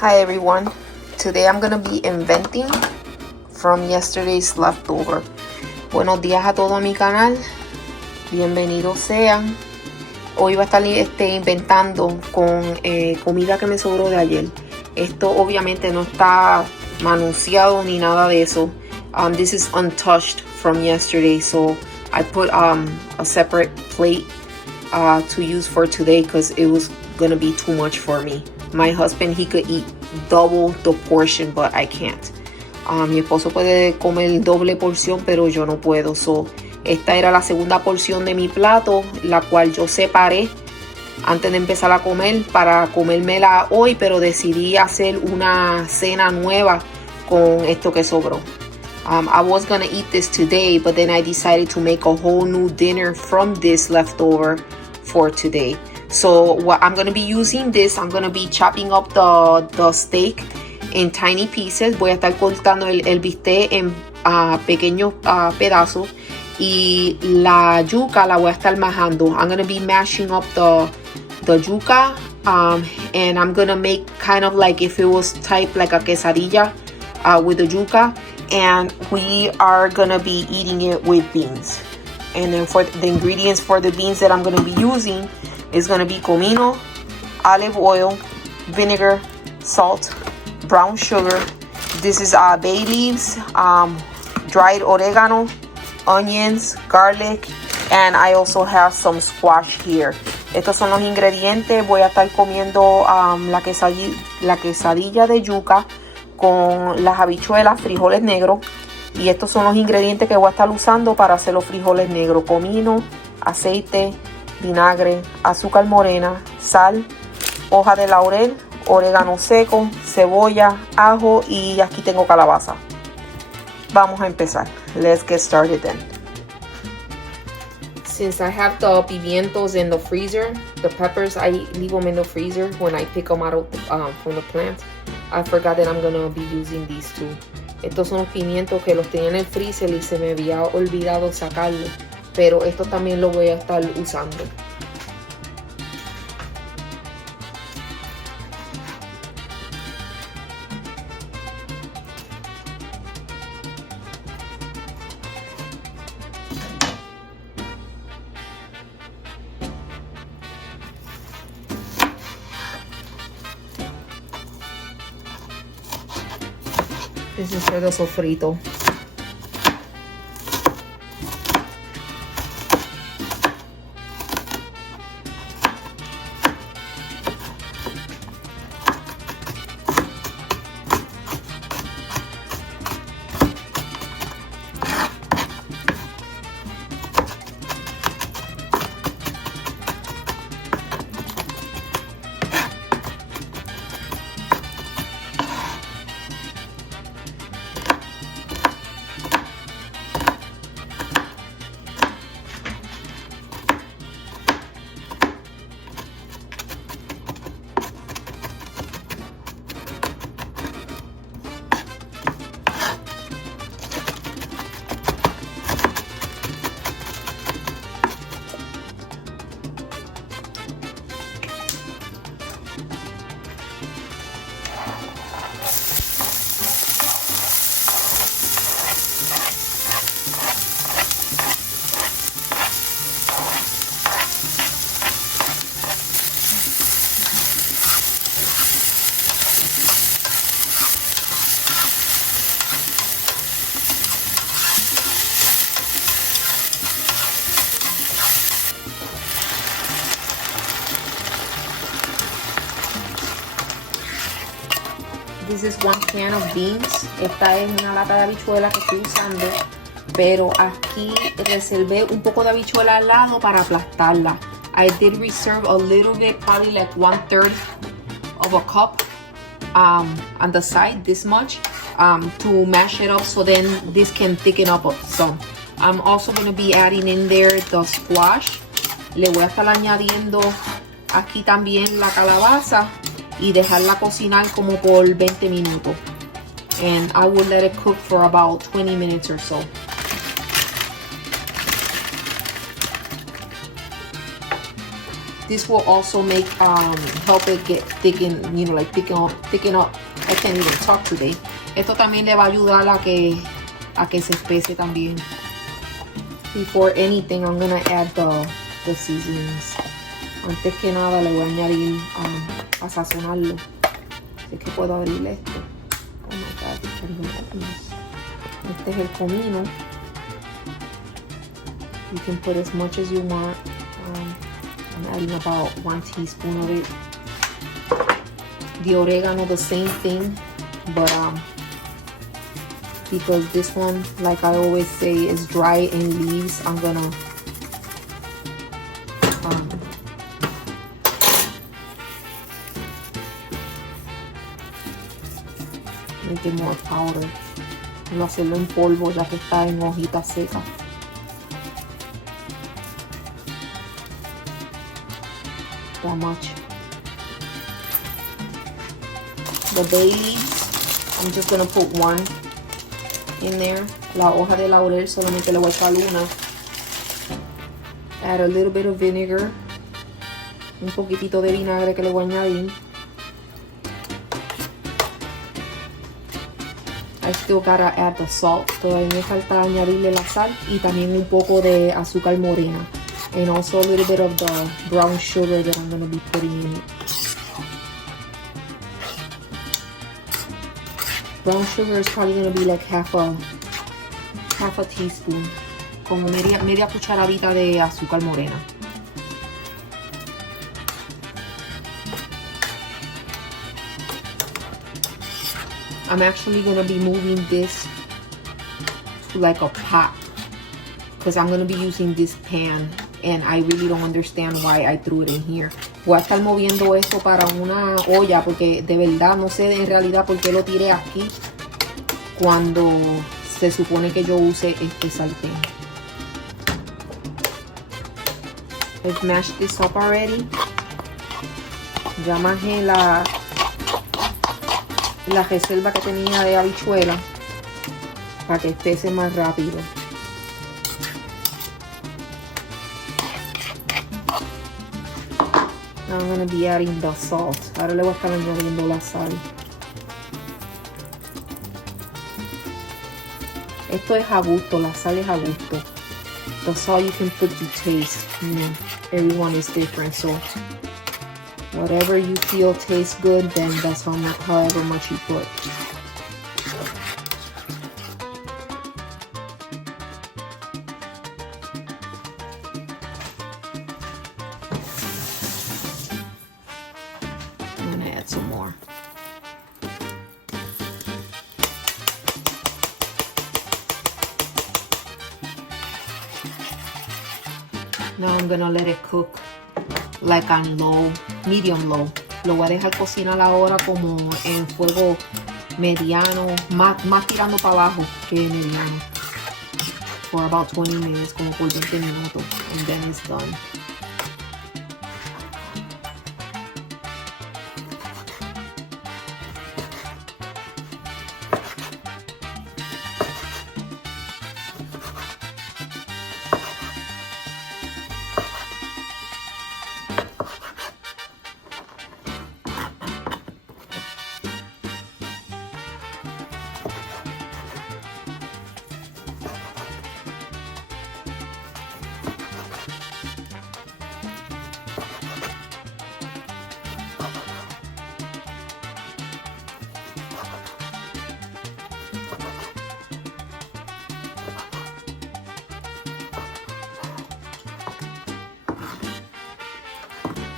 Hi everyone, today I'm gonna be inventing from yesterday's leftover. Buenos días a todos mi canal, bienvenidos sean. Hoy va a estar inventando con comida que me sobró de ayer. Esto obviamente no está manunciado ni nada de eso. This is untouched from yesterday, so I put a separate plate to use for today because it was gonna be too much for me. My husband, he could eat double the portion, but I can't. Mi esposo puede comer doble porción, pero yo no puedo. So, esta era la segunda porción de mi plato, la cual yo separé antes de empezar a comer para comérmela hoy, pero decidí hacer una cena nueva con esto que sobró. I was gonna eat this today, but then I decided to make a whole new dinner from this leftover for today. So what I'm going to be using this, I'm going to be chopping up the steak in tiny pieces. Voy a estar cortando el bistec en pequeños pedazos. Y la yuca la voy a estar majando. I'm going to be mashing up the yuca. And I'm going to make kind of like if it was type like a quesadilla with the yuca. And we are going to be eating it with beans. And then for the ingredients for the beans that I'm going to be using, is going to be comino, olive oil, vinegar, salt, brown sugar. This is bay leaves, dried oregano, onions, garlic, and I also have some squash here. Estos son los ingredientes. Voy a estar comiendo la quesadilla de yuca con las habichuelas, frijoles negros. Y estos son los ingredientes que voy a estar usando para hacer los frijoles negros. Comino, aceite, vinagre, azúcar morena, sal, hoja de laurel, orégano seco, cebolla, ajo y aquí tengo calabaza. Vamos a empezar. Let's get started then. Since I have the pimientos in the freezer, the peppers, I leave them in the freezer when I pick them out from the plant. I forgot that I'm going to be using these two. Estos son los pimientos que los tenía en el freezer y se me había olvidado sacarlos. Pero esto también lo voy a estar usando. This is for the sofrito. This is one can of beans. Esta es una lata de habichuelas que estoy usando. Pero aquí reservé un poco de habichuela al lado para aplastarla. I did reserve a little bit, probably like 1/3 of a cup on the side, this much, to mash it up so then this can thicken up some. I'm also going to be adding in there the squash. Le voy a estar añadiendo aquí también la calabaza y dejarla cocinar como por 20 minutos. And I will let it cook for about 20 minutes or so. This will also make help it get thicken, you know, like thicken up. I can't even talk today. Esto también le va a ayudar a que se espese también. Before anything, I'm gonna add the seasonings. Antes que nada le voy a añadir a sazonarlo. Así que puedo abrir esto. Oh my god, this can't even open this. Este es el comino. You can put as much as you want. I'm adding about 1 teaspoon of it. The oregano, the same thing, but because this one, like I always say, is dry in leaves, I'm gonna make it more powder. No hacerlo en polvo ya que está en hojitas secas. That much. The bay leaves, I'm just gonna put 1 in there. La hoja de laurel solamente le voy a echar una. Add a little bit of vinegar. Un poquitito de vinagre que le voy a añadir. I still gotta add the salt. Todavía me falta añadirle la sal y también un poco de azúcar morena. And also a little bit of the brown sugar that I'm gonna be putting in it. Brown sugar is probably gonna be like half a teaspoon. Como media cucharadita de azúcar morena. I'm actually gonna be moving this to like a pot because I'm gonna be using this pan and I really don't understand why I threw it in here. Voy a estar moviendo esto para una olla porque de verdad no sé en realidad por qué lo tiré aquí cuando se supone que yo use este sartén. I've mashed this up already. Ya majé la reserva que tenía de habichuela para que espese más rápido. Now I'm going to be adding the salt. Ahora le voy a estar añadiendo la sal. Esto es a gusto, la sal es a gusto. The salt you can put to taste. You know, everyone is different, so whatever you feel tastes good, then that's however much you put. I'm gonna add some more. Now I'm gonna let it cook like on low, medium low. Lo voy a dejar cocinar ahora como en fuego mediano, más tirando para abajo que mediano. For about 20 minutes, como por 20 minutos, and then it's done.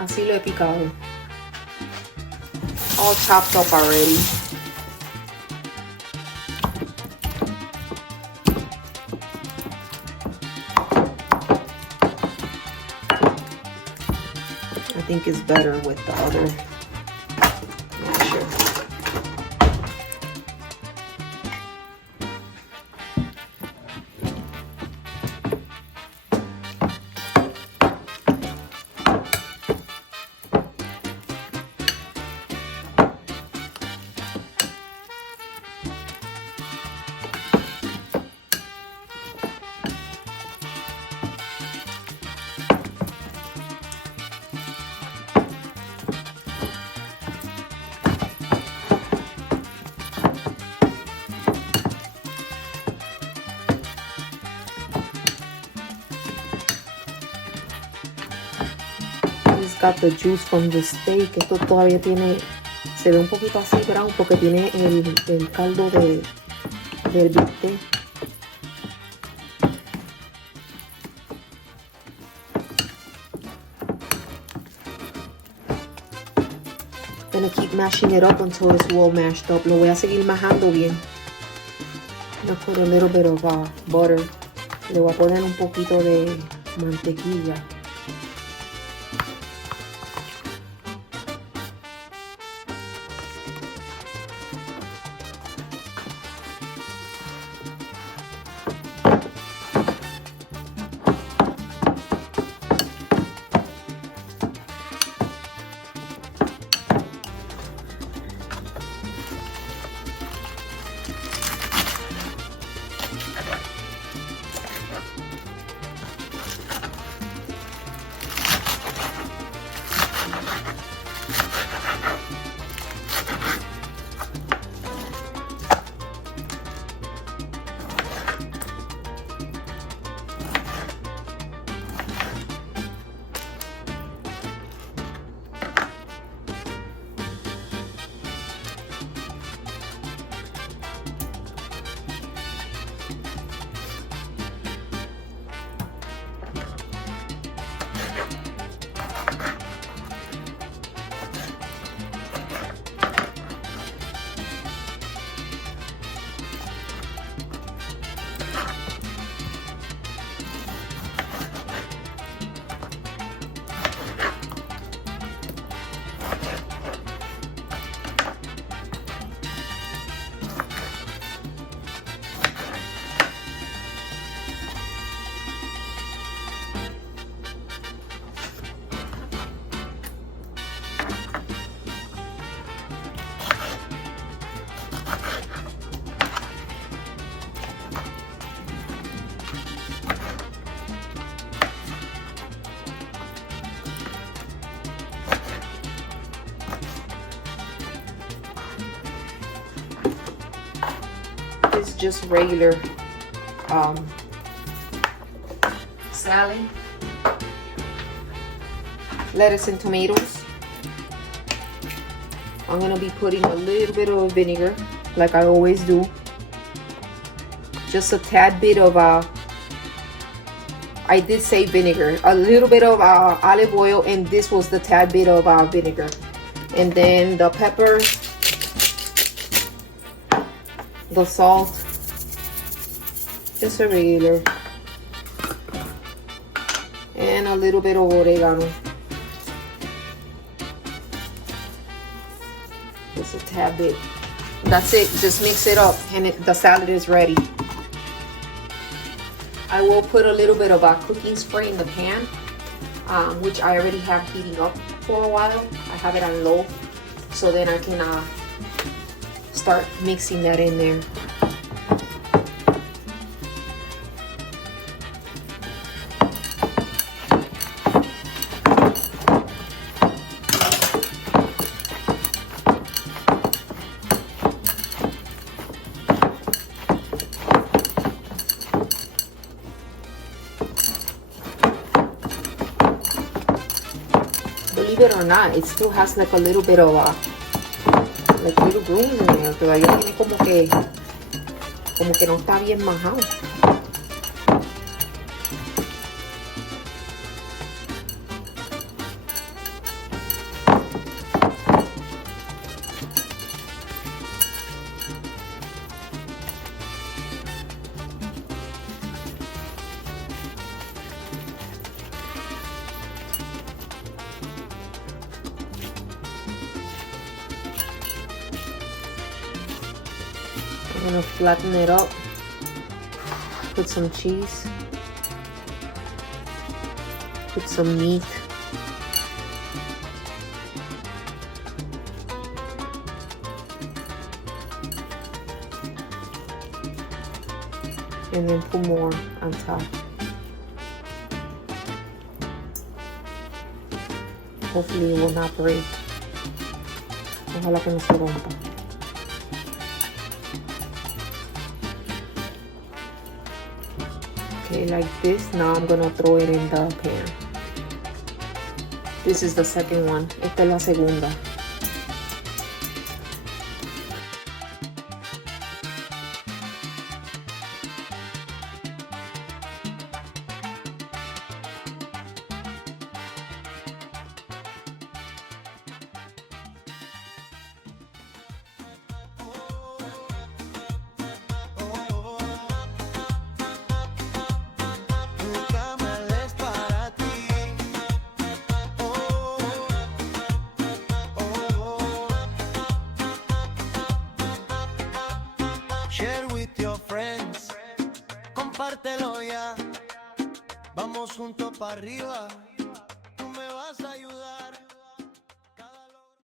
Así lo he picado. All chopped up already. I think it's better with the other masher. got the juice from the steak. Esto todavía tiene, se ve un poquito así brown porque tiene el caldo del bistec. Gonna keep mashing it up until it's well mashed up. Lo voy a seguir majando bien. I'm gonna put a little bit of butter. Le voy a poner un poquito de mantequilla. It's just regular salad, lettuce and tomatoes. I'm gonna be putting a little bit of vinegar, like I always do. Just a tad bit of I did say vinegar, a little bit of olive oil, and this was the tad bit of vinegar. And then the pepper, the salt, just a regular, and a little bit of oregano, just a tad bit. That's it. Just mix it up and the salad is ready. I will put a little bit of cooking spray in the pan, which I already have heating up for a while. I have it on low, so then I can start mixing that in there. Believe it or not, it still has like a little bit of like little grooves in there. Todavía tiene como que no está bien majado. I'm gonna flatten it up, put some cheese, put some meat, and then put more on top. Hopefully it will not break. Ojalá que no se rompa. Okay, like this. Now I'm gonna throw it in the pan. This is the second one. Esta es la segunda. Share with your friends, compártelo ya, vamos juntos para arriba.